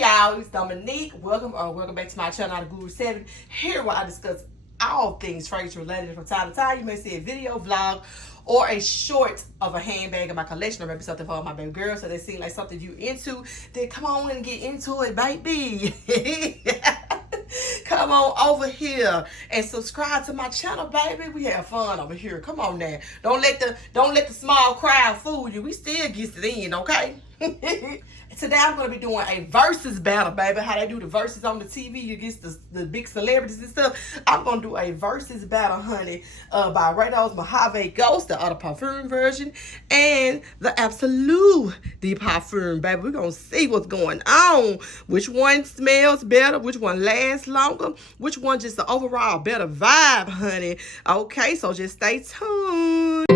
y'all, it's Dominique. Welcome back to my channel, The Guru 7. Here where I discuss all things fragrance related. From time to time, you may see a video, vlog, or a short of a handbag in my collection, or maybe something for my baby girl, so they seem like something you into. Then come on and get into it, baby. Come on over here and subscribe to my channel, baby. We have fun over here. Come on now. Don't let the small crowd fool you. We still get it in, okay? Today I'm going to be doing a versus battle, baby. How they do the verses on the TV against the big celebrities and stuff. I'm going to do a versus battle, honey, by Byredo Mojave Ghost, the other perfume version, and the Absolu, the perfume, baby. We're going to see what's going on. Which one smells better? Which one lasts longer? Which one just the overall better vibe, honey? Okay, so just stay tuned.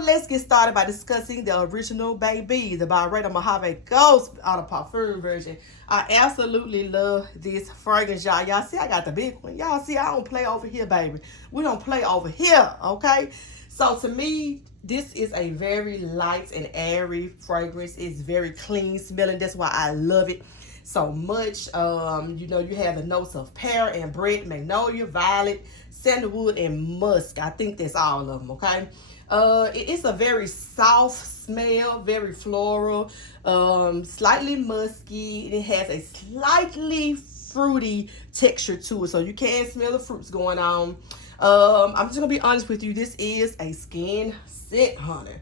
Let's get started by discussing the original baby, the Byredo Mojave Ghost out of perfume version. I absolutely love this fragrance, y'all. Y'all see I got the big one. Y'all see I don't play over here, baby. We don't play over here, okay? So to me, this is a very light and airy fragrance. It's very clean smelling. That's why I love it so much. You know, you have the notes of pear and bread, magnolia, violet, sandalwood, and musk. I think that's all of them, okay? It's a very soft smell, very floral, slightly musky. It has a slightly fruity texture to it, so you can smell the fruits going on. I'm just gonna be honest with you. This is a skin scent, honey.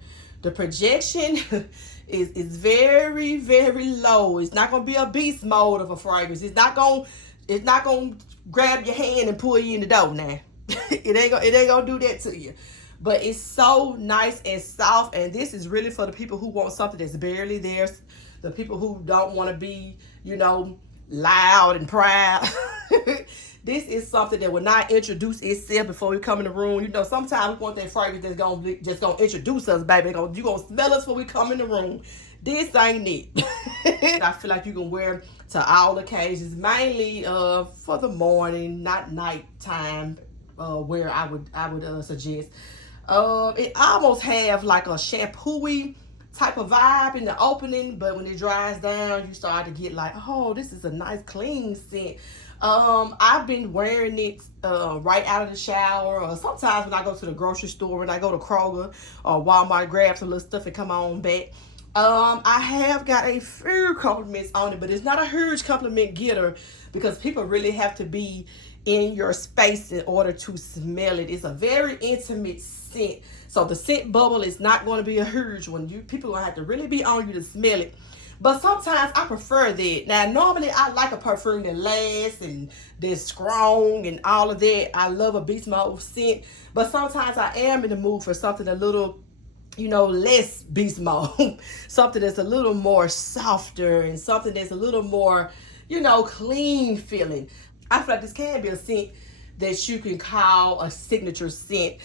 The projection is very, very low. It's not gonna be a beast mode of a fragrance. It's not gonna grab your hand and pull you in the door now. It ain't gonna do that to you. But it's so nice and soft, and this is really for the people who want something that's barely there, the people who don't want to be, you know, loud and proud. This is something that will not introduce itself before we come in the room. You know, sometimes we want that fragrance that's just gonna introduce us, baby. You gonna smell us when we come in the room. This ain't it. I feel like you can wear to all occasions, mainly for the morning, not nighttime, where I would suggest. It almost have like a shampoo-y type of vibe in the opening, but when it dries down, you start to get like, oh, this is a nice clean scent. I've been wearing it right out of the shower, or sometimes when I go to the grocery store, when I go to Kroger or Walmart, grab some little stuff and come on back. I have got a few compliments on it, but it's not a huge compliment getter because people really have to be in your space in order to smell it. It's a very intimate scent, so the scent bubble is not going to be a huge one. People are going to have to really be on you to smell it. But sometimes I prefer that. Now, normally I like a perfume that lasts and that's strong and all of that. I love a beast mode scent, but sometimes I am in the mood for something a little, you know, less beast mode. Something that's a little more softer and something that's a little more, you know, clean feeling. I feel like this can be a scent that you can call a signature scent.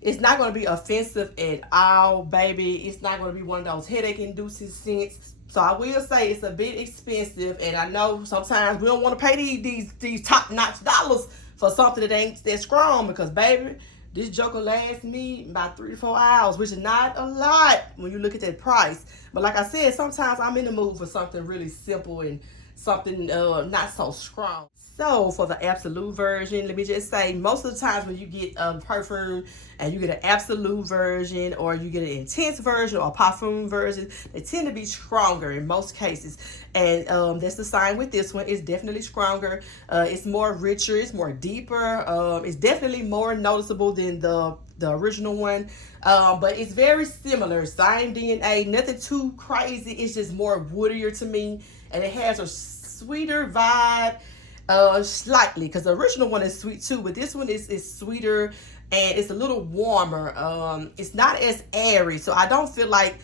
It's not going to be offensive at all, baby. It's not going to be one of those headache-inducing scents. So I will say it's a bit expensive, and I know sometimes we don't want to pay these top-notch dollars for something that ain't that strong, because, baby, this joker lasts me about 3 to 4 hours, which is not a lot when you look at that price. But like I said, sometimes I'm in the mood for something really simple and something not so strong. So for the Absolu version, let me just say, most of the times when you get a perfume and you get an Absolu version, or you get an intense version or a perfume version, they tend to be stronger in most cases. And that's the sign with this one. It's definitely stronger. It's more richer. It's more deeper. It's definitely more noticeable than the original one. But it's very similar. Same DNA. Nothing too crazy. It's just more woodier to me. And it has a sweeter vibe. Slightly, because the original one is sweet too, but this one is sweeter and it's a little warmer. It's not as airy, so I don't feel like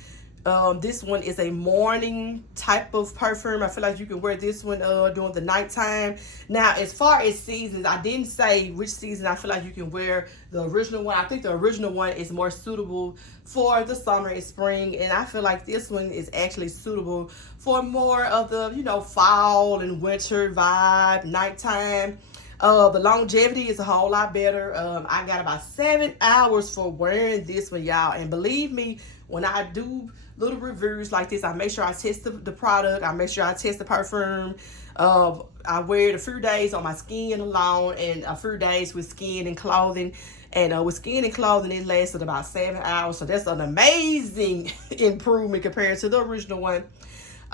this one is a morning type of perfume. I feel like you can wear this one during the nighttime. Now, as far as seasons, I didn't say which season I feel like you can wear the original one. I think the original one is more suitable for the summer and spring, and I feel like this one is actually suitable for more of the, you know, fall and winter vibe, nighttime. The longevity is a whole lot better. I got about 7 hours for wearing this one, y'all. And believe me, when I do little reviews like this, I make sure I test the product. I make sure I test the perfume. I wear it a few days on my skin alone and a few days with skin and clothing. And with skin and clothing, it lasted about 7 hours. So that's an amazing improvement compared to the original one.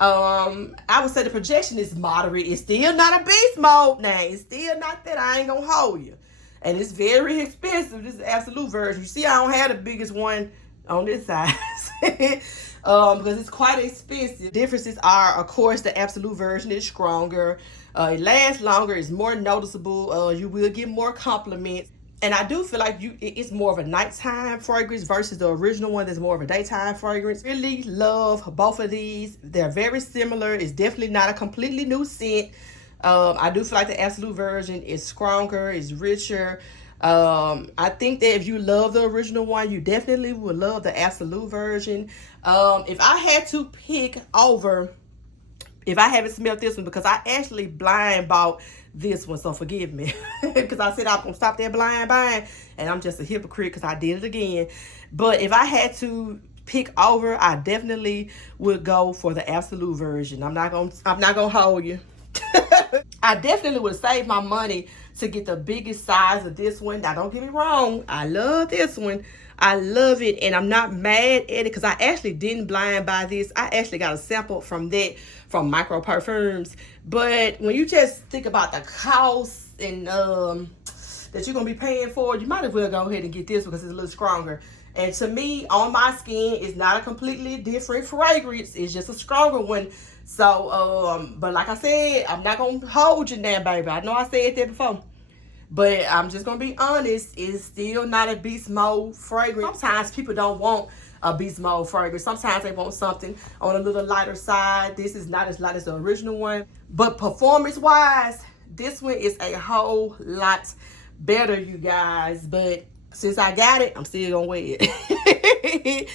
I would say the projection is moderate. It's still not a beast mode now. It's still not that. I ain't gonna hold you. And it's very expensive. This is the Absolu version. You see, I don't have the biggest one on this side. Because it's quite expensive. Differences are, of course, the Absolu version is stronger. It lasts longer. It's more noticeable. You will get more compliments. And I do feel like it's more of a nighttime fragrance versus the original one that's more of a daytime fragrance. Really love both of these. They're very similar. It's definitely not a completely new scent. I do feel like the Absolu version is stronger, is richer. I think that if you love the original one, you definitely would love the Absolu version. If I had to pick over, if I haven't smelled this one, because I actually blind bought this one, so forgive me. Because I said I was going to stop that blind buying, and I'm just a hypocrite because I did it again. But if I had to pick over, I definitely would go for the Absolu version. I'm not gonna hold you. I definitely would save my money to get the biggest size of this one. Now, don't get me wrong. I love this one. I love it, and I'm not mad at it because I actually didn't blind buy this. I actually got a sample from from Micro Perfumes. But when you just think about the cost and that you're gonna be paying for, you might as well go ahead and get this because it's a little stronger. And to me, on my skin, it's not a completely different fragrance. It's just a stronger one. So, but like I said, I'm not gonna hold you now, baby. I know I said that before. But I'm just gonna be honest, it's still not a beast mode fragrance. Sometimes people don't want a beast mode fragrance. Sometimes they want something on a little lighter side. This is not as light as the original one. But performance-wise, this one is a whole lot better, you guys. But since I got it, I'm still gonna wear it.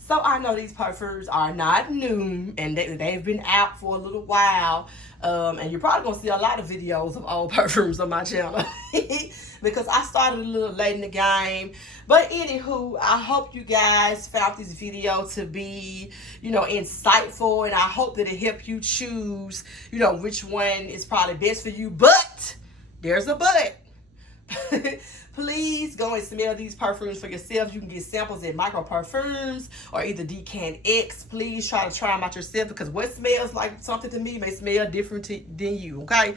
So I know these perfumes are not new, and they've been out for a little while. And you're probably gonna see a lot of videos of old perfumes on my channel because I started a little late in the game. But anywho, I hope you guys found this video to be, insightful, and I hope that it helped you choose, which one is probably best for you. But there's a but. Please go and smell these perfumes for yourself. You can get samples at Micro Perfumes or either Decan X. Please try them out yourself because what smells like something to me may smell different than you, okay?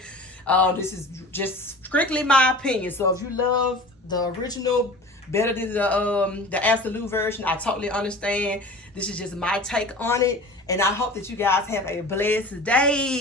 This is just strictly my opinion. So if you love the original better than the Absolu version, I totally understand. This is just my take on it. And I hope that you guys have a blessed day.